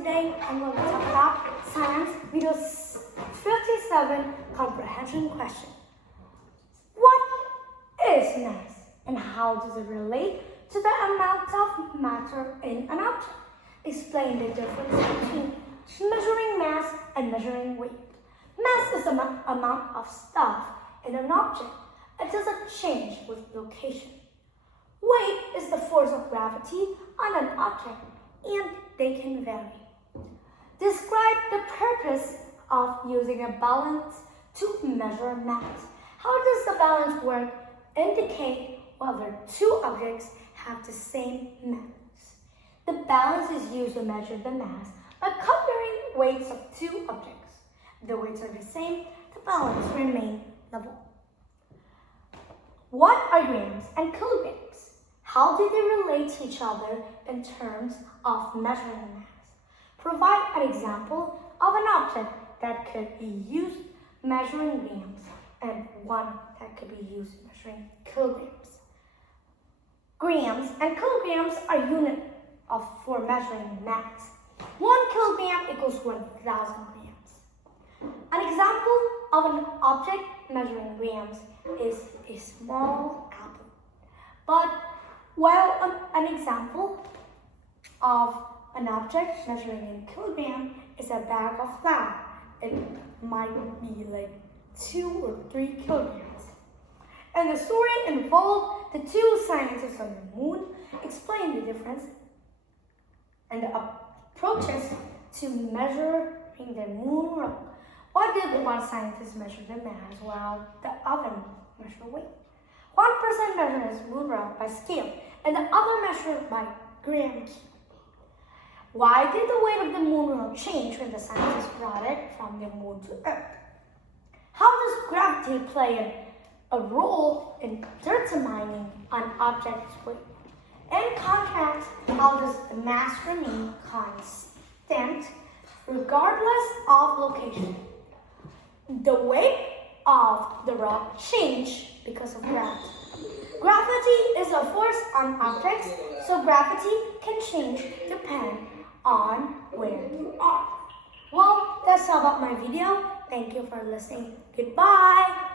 Today I'm going to talk about Science Video 57 Comprehension Question. What is mass and how does it relate to the amount of matter in an object? Explain the difference between measuring mass and measuring weight. Mass is the amount of stuff in an object. It doesn't change with location. Weight is the force of gravity on an object, and they can vary. Describe the purpose of using a balance to measure mass. How does the balance work? Indicate whether two objects have the same mass. The balance is used to measure the mass by comparing weights of two objects. If the weights are the same, the balance remains level. What are grams and kilograms? How do they relate to each other in terms of measuring mass? Provide an example of an object that could be used measuring grams and one that could be used measuring kilograms. Grams and kilograms are units for measuring mass. 1 kilogram equals 1,000 grams. An example of an object measuring grams is a small apple. But while an example of an object measuring in kilogram is a bag of flour, it might be like 2 or 3 kilograms. And the story involved the two scientists on the moon explain the difference and the approaches to measuring the moon rock. Why did the one scientist measure the mass while the other measured weight? One person measures moon rock by scale and the other measured by gram. Why did the weight of the moon rock change when the scientists brought it from the moon to Earth? How does gravity play a role in determining an object's weight? In contrast, how does the mass remain constant regardless of location? The weight of the rock changes because of gravity. Gravity is a force on objects, so gravity can change depending on where you are. Well, that's all about my video. Thank you for listening. Goodbye.